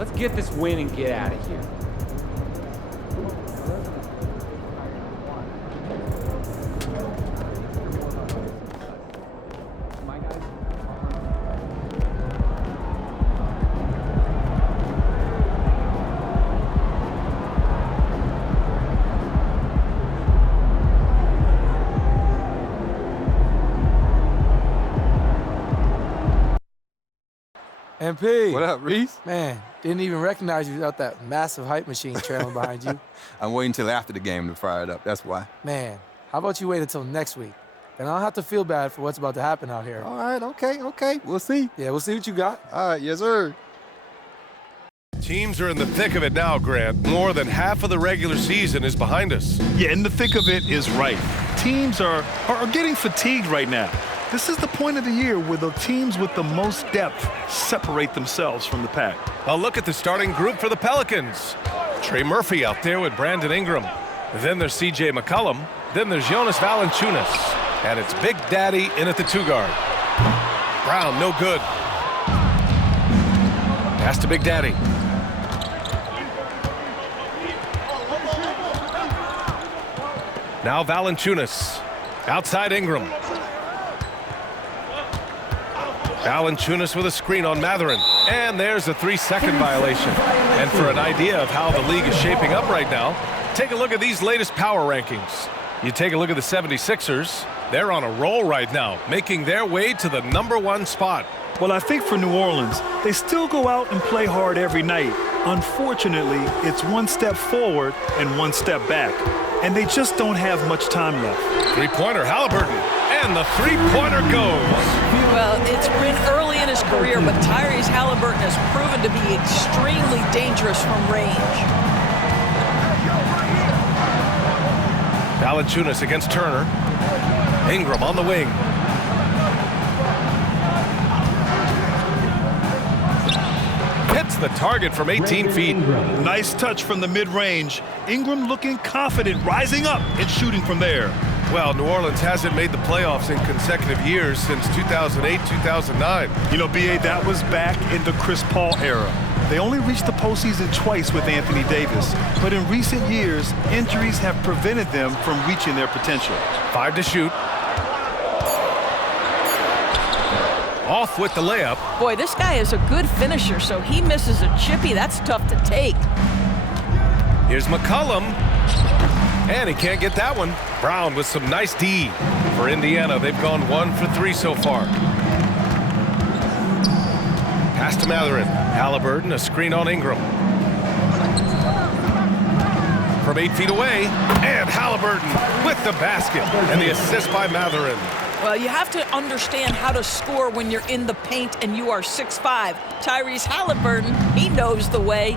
Let's get this win and get out of here. MP. What up, Reese? Man, didn't even recognize you without that massive hype machine trailing behind you. I'm waiting till after the game to fire it up, that's why. Man, how about you wait until next week? Then I don't have to feel bad for what's about to happen out here. All right, okay. We'll see. Yeah, we'll see what you got. All right, yes, sir. Teams are in the thick of it now, Grant. More than half of the regular season is behind us. Yeah, in the thick of it is right. Teams are getting fatigued right now. This is the point of the year where the teams with the most depth separate themselves from the pack. A look at the starting group for the Pelicans. Trey Murphy out there with Brandon Ingram. Then there's C.J. McCollum. Then there's Jonas Valanciunas. And it's Big Daddy in at the 2-guard. Brown, no good. Pass to Big Daddy. Now Valanciunas. Outside Ingram. Valanciunas with a screen on Matherin. And there's a 3-second violation. And for an idea of how the league is shaping up right now, take a look at these latest power rankings. You take a look at the 76ers. They're on a roll right now, making their way to the #1 spot. Well, I think for New Orleans, they still go out and play hard every night. Unfortunately, it's one step forward and one step back. And they just don't have much time left. Three-pointer, Halliburton. And the three-pointer goes. Well, it's been early in his career, but Tyrese Halliburton has proven to be extremely dangerous from range. Valanciunas against Turner. Ingram on the wing. Hits the target from 18 feet. Nice touch from the mid-range. Ingram looking confident, rising up and shooting from there. Well, New Orleans hasn't made the playoffs in consecutive years since 2008, 2009. You know, B.A., that was back in the Chris Paul era. They only reached the postseason twice with Anthony Davis, but in recent years, injuries have prevented them from reaching their potential. 5 to shoot. Off with the layup. Boy, this guy is a good finisher, so he misses a chippy. That's tough to take. Here's McCollum. And he can't get that one. Brown with some nice D for Indiana. They've gone 1 for 3 so far. Pass to Matherin. Halliburton, a screen on Ingram. From 8 feet away. And Halliburton with the basket. And the assist by Matherin. Well, you have to understand how to score when you're in the paint and you are 6'5". Tyrese Halliburton, he knows the way.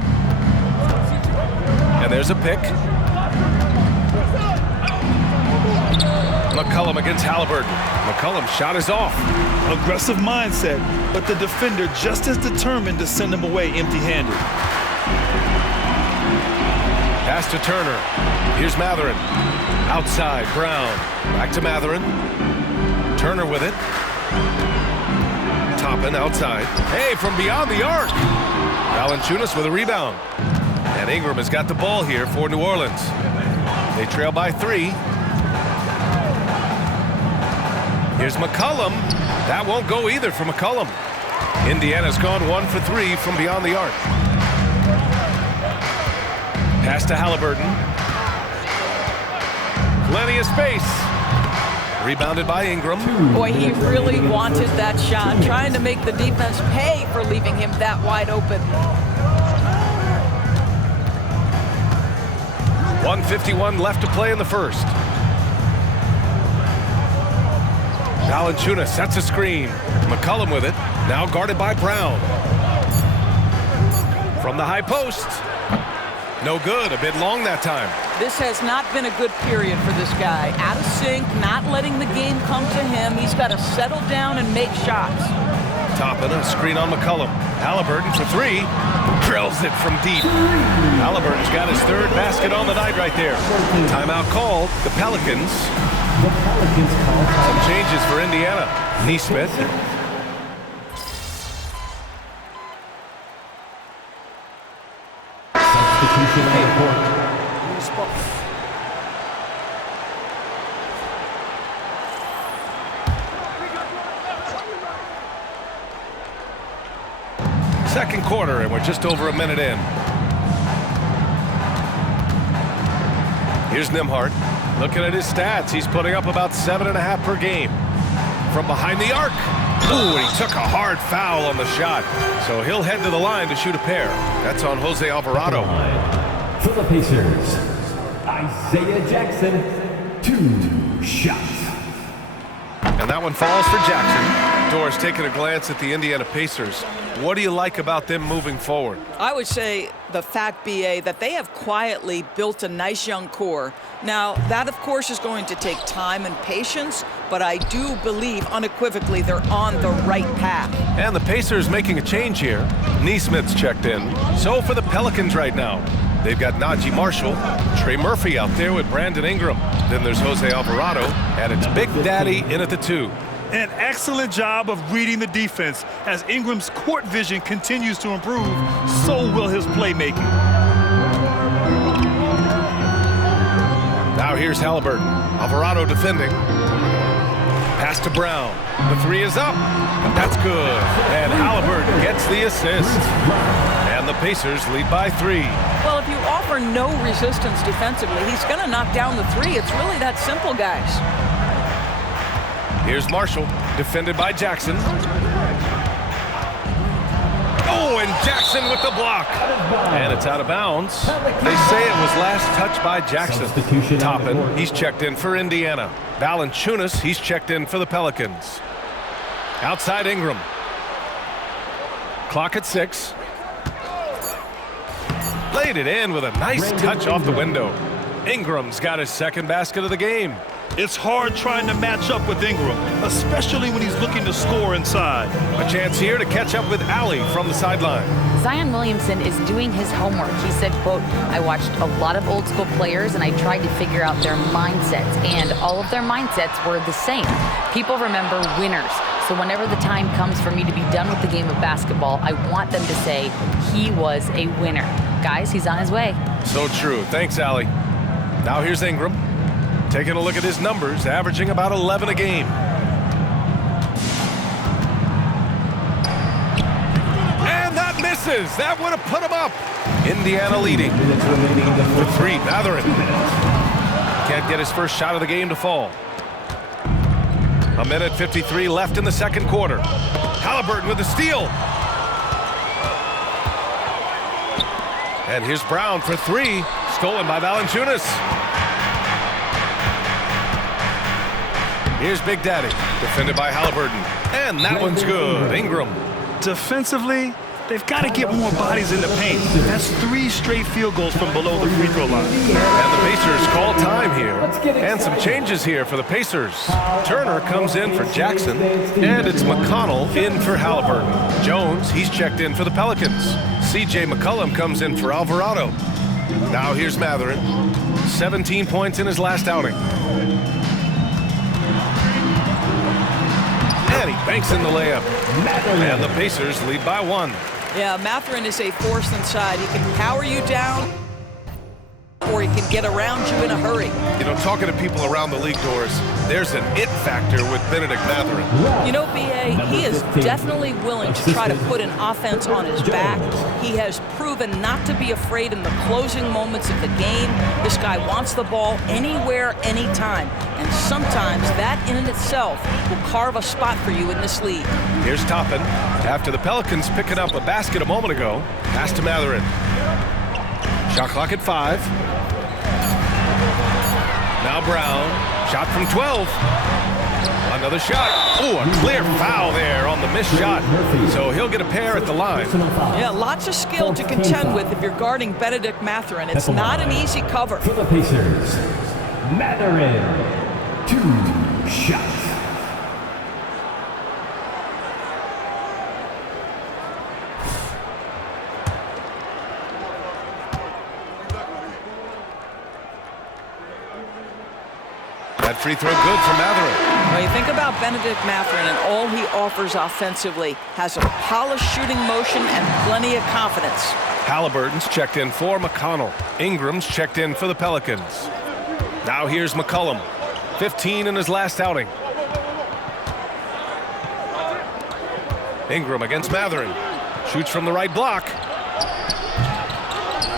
And there's a pick. McCollum against Halliburton. McCollum's shot is off. Aggressive mindset, but the defender just as determined to send him away empty-handed. Pass to Turner. Here's Matherin. Outside, Brown. Back to Matherin. Turner with it. Toppin outside. Hey, from beyond the arc. Valanciunas with a rebound. And Ingram has got the ball here for New Orleans. They trail by 3. Here's McCollum. That won't go either for McCollum. Indiana's gone 1 for 3 from beyond the arc. Pass to Halliburton. Plenty of space. Rebounded by Ingram. Boy, he really wanted that shot, trying to make the defense pay for leaving him that wide open. 1:51 left to play in the first. Valanciunas sets a screen. McCollum with it. Now guarded by Brown. From the high post. No good. A bit long that time. This has not been a good period for this guy. Out of sync, not letting the game come to him. He's got to settle down and make shots. Toppin, a screen on McCollum. Halliburton for 3. Drills it from deep. Halliburton's got his 3rd basket on the night right there. Timeout called. The Pelicans. Some changes for Indiana. Neesmith. ball. Second quarter, and we're just over a minute in. Here's Nimhart. Looking at his stats, he's putting up about 7.5 per game. From behind the arc. Ooh, and he took a hard foul on the shot. So he'll head to the line to shoot a pair. That's on Jose Alvarado. For the Pacers, Isaiah Jackson, 2 shots. And that one falls for Jackson. Doris, taking a glance at the Indiana Pacers. What do you like about them moving forward? I would say the fact, BA, that they have quietly built a nice young core. Now, that, of course, is going to take time and patience, but I do believe unequivocally they're on the right path. And the Pacers making a change here. Neesmith's checked in. So for the Pelicans right now. They've got Najee Marshall, Trey Murphy out there with Brandon Ingram. Then there's Jose Alvarado, and it's Big Daddy in at the 2. An excellent job of reading the defense. As Ingram's court vision continues to improve, so will his playmaking. Now here's Halliburton. Alvarado defending. Pass to Brown. The 3 is up. That's good. And Halliburton gets the assist. And the Pacers lead by 3. Well, if you offer no resistance defensively, he's going to knock down the 3. It's really that simple, guys. Here's Marshall, defended by Jackson. Oh, and Jackson with the block. And it's out of bounds. They say it was last touched by Jackson. Toppin, he's checked in for Indiana. Valanciunas, he's checked in for the Pelicans. Outside Ingram. Clock at 6. Laid it in with a nice touch off the window. Ingram's got his second basket of the game. It's hard trying to match up with Ingram, especially when he's looking to score inside. A chance here to catch up with Allie from the sideline. Zion Williamson is doing his homework. He said, quote, I watched a lot of old school players and I tried to figure out their mindsets, and all of their mindsets were the same. People remember winners. So whenever the time comes for me to be done with the game of basketball, I want them to say he was a winner. Guys, he's on his way. So true. Thanks, Allie. Now here's Ingram. Taking a look at his numbers, averaging about 11 a game. And that misses. That would have put him up. Indiana leading. For 3, Mathurin. Can't get his first shot of the game to fall. 1:53 left in the second quarter. Halliburton with the steal. And here's Brown for 3. Stolen by Valanciunas. Here's Big Daddy, defended by Halliburton. And that one's good. Ingram. Defensively, they've got to get more bodies in the paint. That's 3 straight field goals from below the free throw line. And the Pacers call time here. And some changes here for the Pacers. Turner comes in for Jackson. And it's McConnell in for Halliburton. Jones, he's checked in for the Pelicans. C.J. McCollum comes in for Alvarado. Now here's Mathurin. 17 points in his last outing. And he banks in the layup. And the Pacers lead by 1. Yeah, Mathurin is a force inside. He can power you down, or he can get around you in a hurry. You know, talking to people around the league, Doris, there's an it factor with Benedict Mathurin. You know, B.A., he is definitely willing to try to put an offense on his back. He has proven not to be afraid in the closing moments of the game. This guy wants the ball anywhere, anytime. And sometimes that in and itself will carve a spot for you in this league. Here's Toppin. After the Pelicans picking up a basket a moment ago, pass to Mathurin. Shot clock at 5. Now Brown. Shot from 12. Another shot. Oh, a clear foul there on the missed shot. So he'll get a pair at the line. Yeah, lots of skill to contend with if you're guarding Benedict Mathurin. It's not an easy cover. For the Pacers, Mathurin, 2 shots. That free throw good for Mathurin. When you think about Benedict Mathurin and all he offers offensively, has a polished shooting motion and plenty of confidence. Halliburton's checked in for McConnell. Ingram's checked in for the Pelicans. Now here's McCollum. 15 in his last outing. Ingram against Matherin. Shoots from the right block.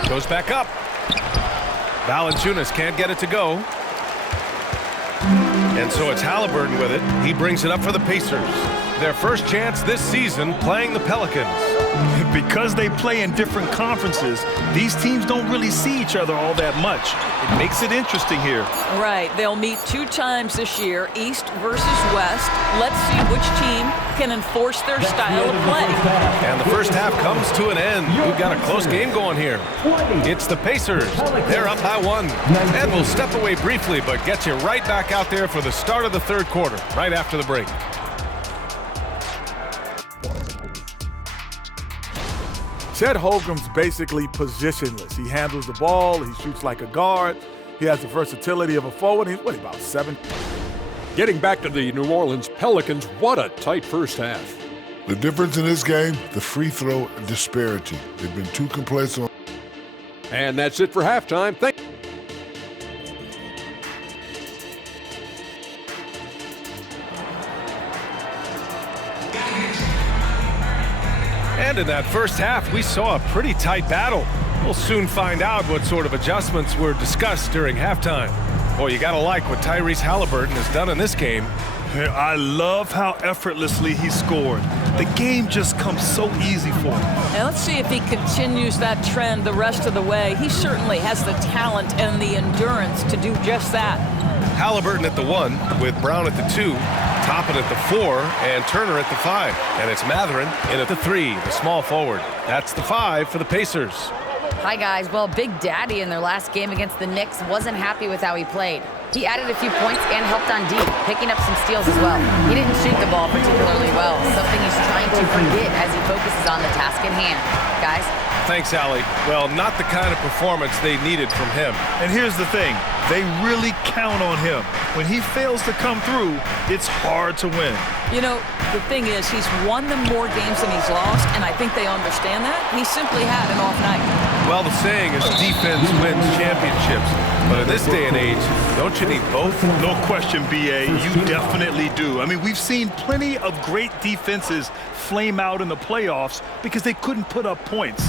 Goes back up. Valanciunas can't get it to go. And so it's Halliburton with it. He brings it up for the Pacers. Their first chance this season playing the Pelicans. Because they play in different conferences, these teams don't really see each other all that much. It makes it interesting here. Right. They'll meet 2 times this year, East versus West. Let's see which team can enforce their style of play. And the first half comes to an end. We've got a close game going here. It's the Pacers. They're up by 1. And we'll step away briefly, but get you right back out there for the start of the third quarter, right after the break. Chet Holmgren's basically positionless. He handles the ball, he shoots like a guard, he has the versatility of a forward. He's, about 7? Getting back to the New Orleans Pelicans, what a tight first half. The difference in this game, the free throw disparity. They've been too complacent. And that's it for halftime. And in that first half, we saw a pretty tight battle. We'll soon find out what sort of adjustments were discussed during halftime. Boy, you gotta like what Tyrese Halliburton has done in this game. I love how effortlessly he scored. The game just comes so easy for him. Now let's see if he continues that trend the rest of the way. He certainly has the talent and the endurance to do just that. Halliburton at the 1, with Brown at the 2, Toppin at the 4, and Turner at the 5. And it's Matherin in at the 3, the small forward. That's the 5 for the Pacers. Hi, guys. Well, Big Daddy in their last game against the Knicks wasn't happy with how he played. He added a few points and helped on D, picking up some steals as well. He didn't shoot the ball particularly well, something he's trying to forget as he focuses on the task at hand. Guys? Thanks, Allie. Well, not the kind of performance they needed from him. And here's the thing. They really count on him. When he fails to come through, it's hard to win. You know, the thing is, he's won them more games than he's lost, and I think they understand that. He simply had an off night. Well, the saying is defense wins championships. But in this day and age, don't you need both? No question, B.A. You definitely do. I mean, we've seen plenty of great defenses flame out in the playoffs because they couldn't put up points.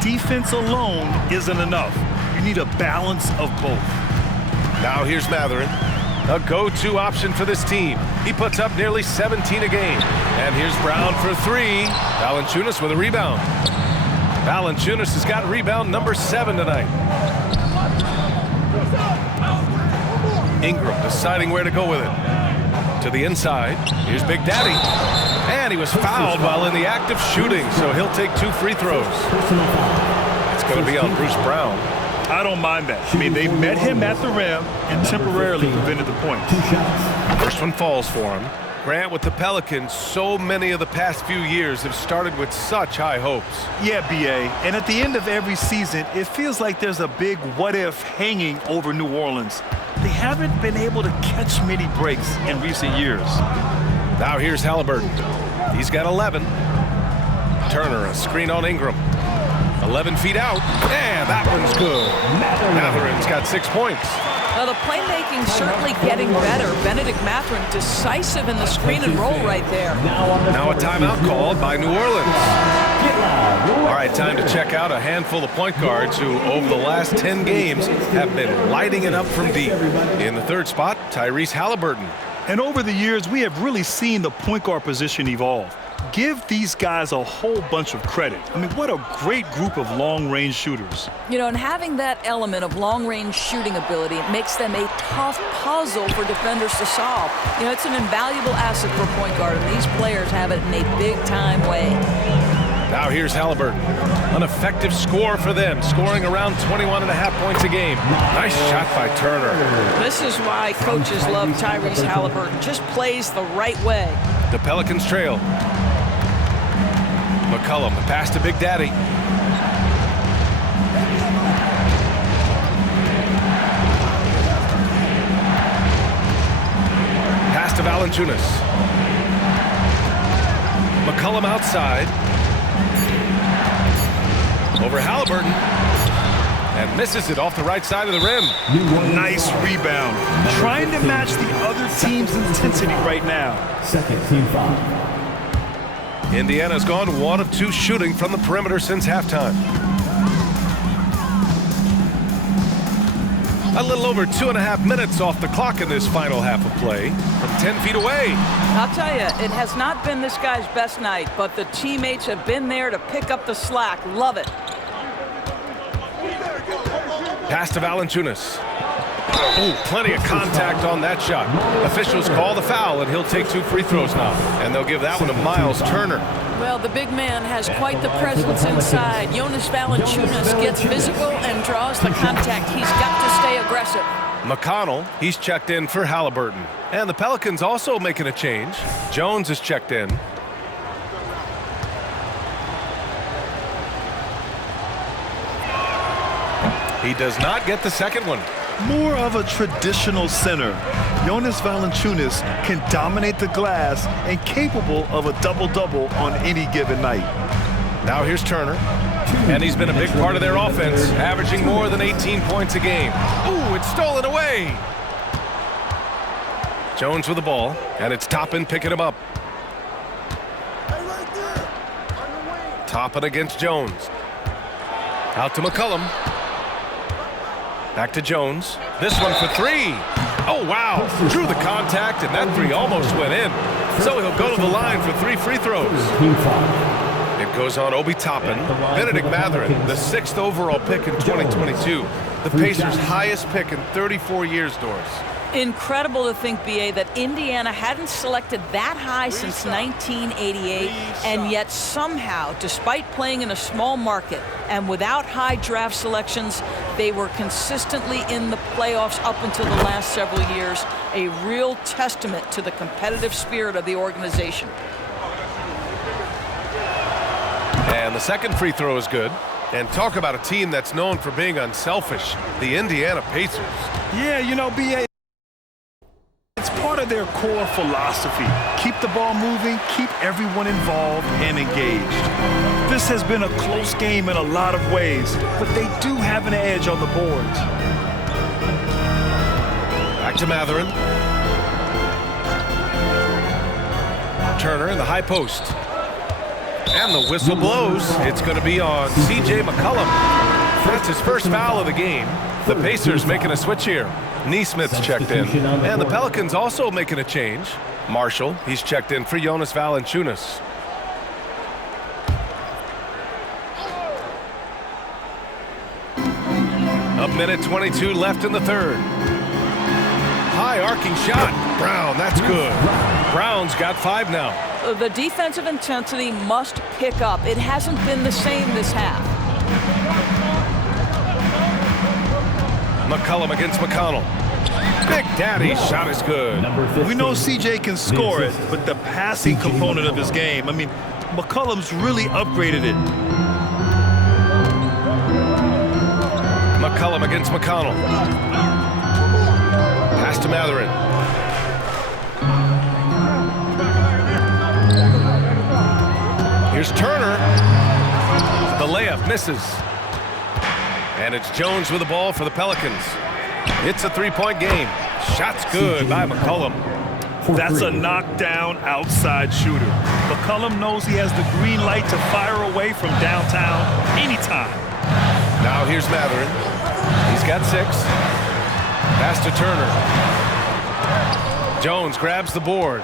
Defense alone isn't enough. You need a balance of both. Now here's Matherin, a go-to option for this team. He puts up nearly 17 a game. And here's Brown for 3. Valanciunas with a rebound. Valanciunas has got rebound number 7 tonight. Ingram deciding where to go with it. To the inside. Here's Big Daddy. And he was fouled while in the act of shooting, so he'll take 2 free throws. It's going to be on Bruce Brown. I don't mind that. I mean, they met him at the rim and temporarily prevented the points. First one falls for him. Grant, with the Pelicans, so many of the past few years have started with such high hopes. Yeah, B.A., and at the end of every season, it feels like there's a big what-if hanging over New Orleans. They haven't been able to catch many breaks in recent years. Now here's Halliburton. He's got 11. Turner, a screen on Ingram. 11 feet out, and that one's good. Matherin's got 6 points. Well, the playmaking's certainly getting better. Benedict Matherin decisive in the screen and roll right there. Now a timeout called by New Orleans. All right, time to check out a handful of point guards who, over the last 10 games, have been lighting it up from deep. In the third spot, Tyrese Halliburton. And over the years, we have really seen the point guard position evolve. Give these guys a whole bunch of credit. I mean, what a great group of long-range shooters. You know, and having that element of long-range shooting ability makes them a tough puzzle for defenders to solve. You know, it's an invaluable asset for a point guard, and these players have it in a big-time way. Now here's Halliburton. An effective score for them, scoring around 21.5 points a game. Nice shot by Turner. This is why coaches love Tyrese Halliburton. Just plays the right way. The Pelicans trail. McCollum, the pass to Big Daddy. Pass to Valanciunas. McCollum outside. Over Halliburton. And misses it off the right side of the rim. Nice rebound. Trying to match the other team's intensity right now. Second team foul. Indiana's gone 1 of 2 shooting from the perimeter since halftime. A little over 2.5 minutes off the clock in this final half of play from 10 feet away. I'll tell you, it has not been this guy's best night, but the teammates have been there to pick up the slack. Love it. Pass to Valanciunas. Oh, plenty of contact on that shot. Officials call the foul, and he'll take 2 free throws now. And they'll give that one to Miles Turner. Well, the big man has quite the presence inside. Jonas Valanciunas gets physical and draws the contact. He's got to stay aggressive. McConnell, he's checked in for Halliburton. And the Pelicans also making a change. Jones is checked in. He does not get the second one. More of a traditional center. Jonas Valanciunas can dominate the glass and capable of a double-double on any given night. Now here's Turner. And he's been a big part of their offense, averaging more than 18 points a game. Ooh, it's stolen away. Jones with the ball, and it's Toppin picking him up. Toppin against Jones. Out to McCollum. Back to Jones. This one for 3. Oh, wow. Drew the contact, and that 3 almost went in. So he'll go to the line for 3 free throws. It goes on Obi Toppin. Benedict Mathurin, the 6th overall pick in 2022. The Pacers' highest pick in 34 years, Doris. Incredible to think, B.A., that Indiana hadn't selected that high since 1988, and yet somehow, despite playing in a small market and without high draft selections, they were consistently in the playoffs up until the last several years. A real testament to the competitive spirit of the organization. And the second free throw is good. And talk about a team that's known for being unselfish, the Indiana Pacers. Yeah, you know, B.A., it's part of their core philosophy. Keep the ball moving, keep everyone involved and engaged. This has been a close game in a lot of ways, but they do have an edge on the boards. Back to Mathurin. Turner in the high post. And the whistle blows. It's going to be on C.J. McCollum. That's his first foul of the game. The Pacers making a switch here. Neesmith's checked in. And the Pelicans also making a change. Marshall, he's checked in for Jonas Valanciunas. A minute 22 left in the third. High arcing shot. Brown, that's good. Brown's got 5 now. The defensive intensity must pick up. It hasn't been the same this half. McCollum against McConnell. Big Daddy's shot is good. We know CJ can score it, but the passing component of his game, I mean, McCollum's really upgraded it. McCollum against McConnell. Pass to Mathurin. Here's Turner. The layup misses. And it's Jones with the ball for the Pelicans. It's a 3-point game. Shot's good by McCollum. That's a knockdown outside shooter. McCollum knows he has the green light to fire away from downtown anytime. Now here's Mathurin. He's got 6. Pass to Turner. Jones grabs the board.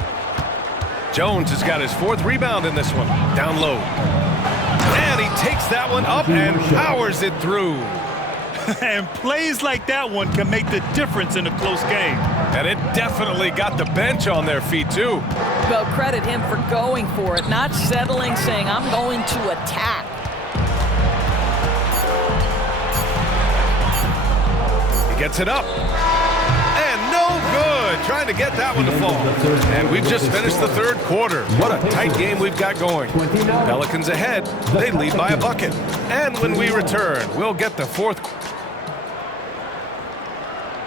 Jones has got his 4th rebound in this one. Down low. And he takes that one up and powers it through. And plays like that one can make the difference in a close game. And it definitely got the bench on their feet, too. Well, credit him for going for it, not settling, saying, I'm going to attack. He gets it up. And no good. Trying to get that one to fall. And we've just finished the third quarter. What a tight game we've got going. Pelicans ahead. They lead by a bucket. And when we return, we'll get the 4th.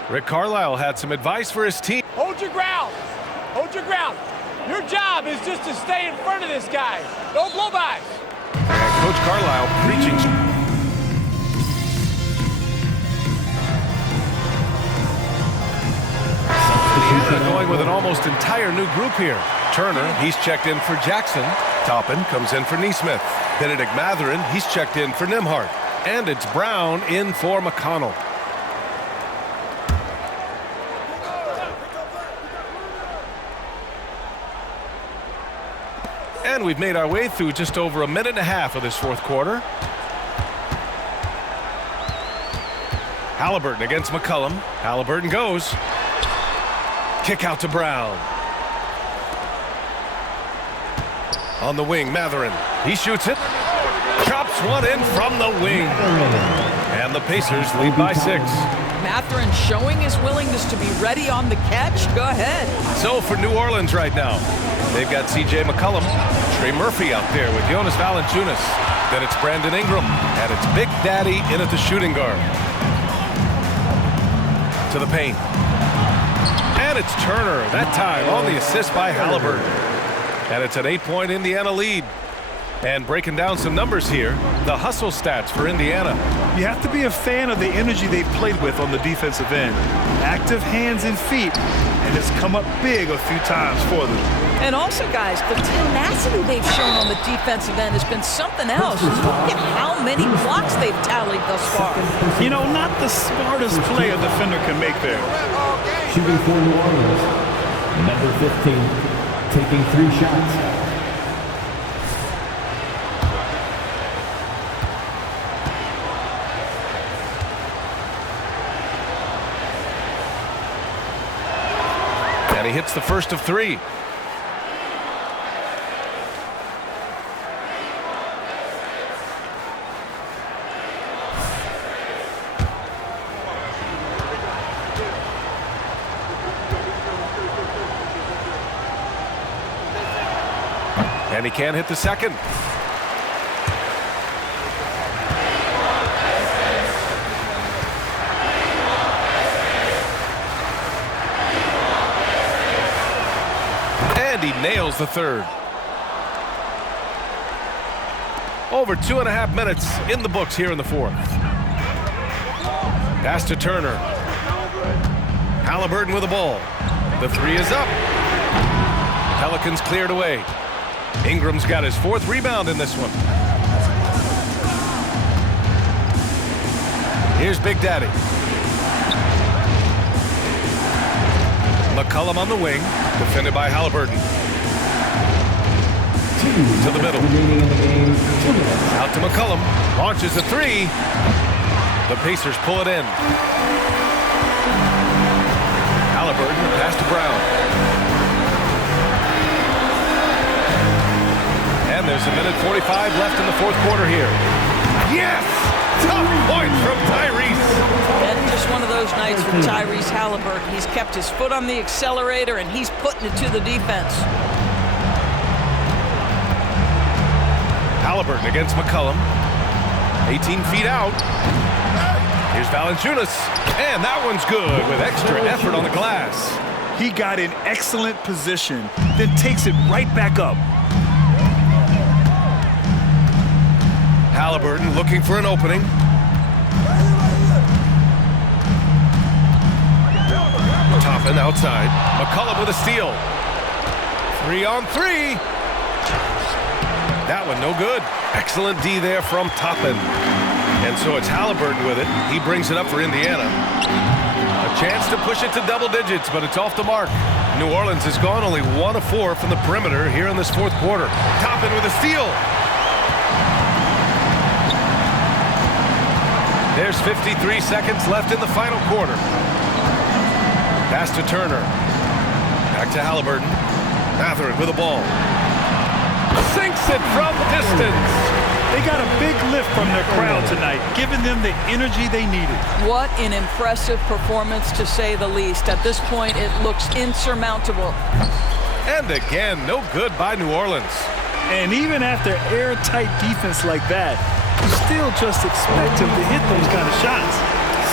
Rick Carlisle had some advice for his team. Hold your ground. Hold your ground. Your job is just to stay in front of this guy. Don't blow by. And Coach Carlisle preaching. going with an almost entire new group here. Turner, he's checked in for Jackson. Toppin comes in for Neesmith. Benedict Matherin, he's checked in for Nimhart. And it's Brown in for McConnell. And we've made our way through just over a minute and a half of this fourth quarter. Halliburton against McCullum. Halliburton goes. Kick out to Brown. On the wing, Matherin. He shoots it. Chops one in from the wing. And the Pacers lead by 6. Matherin showing his willingness to be ready on the catch. Go ahead. So for New Orleans right now, they've got C.J. McCollum, Trey Murphy out there with Jonas Valanciunas. Then it's Brandon Ingram, and it's Big Daddy in at the shooting guard. To the paint. And it's Turner, that time on the assist by Halliburton. And it's an 8-point Indiana lead. And breaking down some numbers here, the hustle stats for Indiana. You have to be a fan of the energy they've played with on the defensive end. Active hands and feet, and it's come up big a few times for them. And also, guys, the tenacity they've shown on the defensive end has been something else. Look at how many blocks they've tallied thus far. You know, not the smartest play a defender can make there. Shooting for New Orleans, number 15, taking 3 shots. And he hits the first of 3. And he can't hit the second. And he nails the third. Over 2.5 minutes in the books here in the fourth. Pass to Turner. Halliburton with the ball. The 3 is up. Pelicans cleared away. Ingram's got his 4th rebound in this one. Here's Big Daddy. McCullum on the wing, defended by Halliburton. To the middle. Out to McCullum. Launches a 3. The Pacers pull it in. Halliburton, pass to Brown. And there's a minute 45 left in the fourth quarter here. Yes! Tough point from Tyrese. And just one of those nights for Tyrese Halliburton. He's kept his foot on the accelerator, and he's putting it to the defense. Halliburton against McCullum. 18 feet out. Here's Valanciunas. And that one's good with extra effort on the glass. He got in excellent position, then takes it right back up. Halliburton looking for an opening. Toppin outside. McCullum with a steal. 3 on 3. That one no good. Excellent D there from Toppin. And so it's Halliburton with it. He brings it up for Indiana. A chance to push it to double digits, but it's off the mark. New Orleans has gone only 1 of 4 from the perimeter here in this fourth quarter. Toppin with a steal. There's 53 seconds left in the final quarter. Pass to Turner. Back to Halliburton. Matherin with the ball. Sinks it from distance. They got a big lift from their crowd tonight, giving them the energy they needed. What an impressive performance, to say the least. At this point, it looks insurmountable. And again, no good by New Orleans. And even after airtight defense like that, you still just expect him to hit those kind of shots.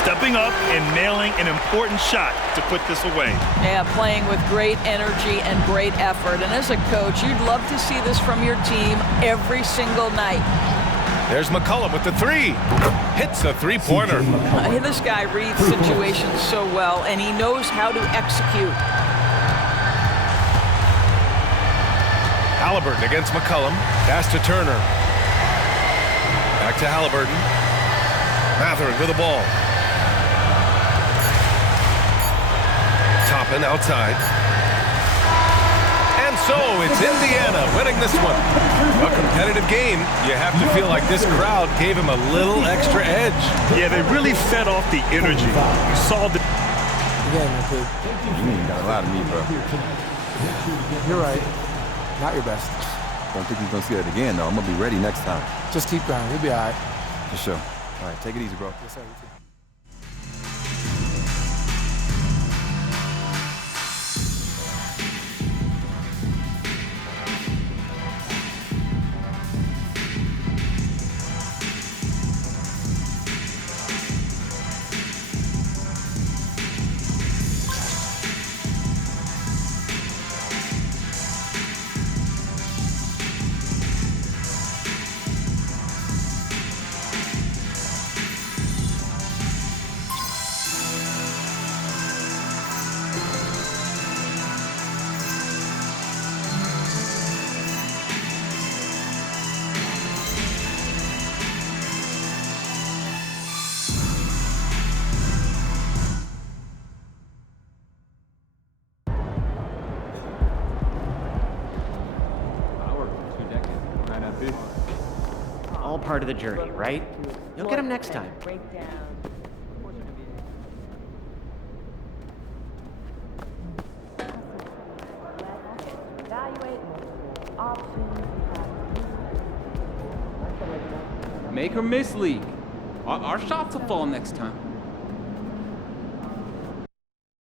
Stepping up and nailing an important shot to put this away. Yeah, playing with great energy and great effort. And as a coach, you'd love to see this from your team every single night. There's McCullum with the 3. Hits a 3-pointer. This guy reads situations so well, and he knows how to execute. Halliburton against McCullum. Pass to Turner. Back to Halliburton. Mathurin with the ball. Toppin outside. And so it's Indiana winning this one. A competitive game. You have to feel like this crowd gave him a little extra edge. Yeah, they really fed off the energy. You saw the... Again, my kid. You ain't got a lot of me, bro. You're right. Not your best. Don't think you're going to see it again, though. I'm going to be ready next time. Just keep going. You'll be all right. For sure. All right, take it easy, bro. Yes, sir. You too. All part of the journey, right? You'll get them next time. Make or miss league. Our shots will fall next time.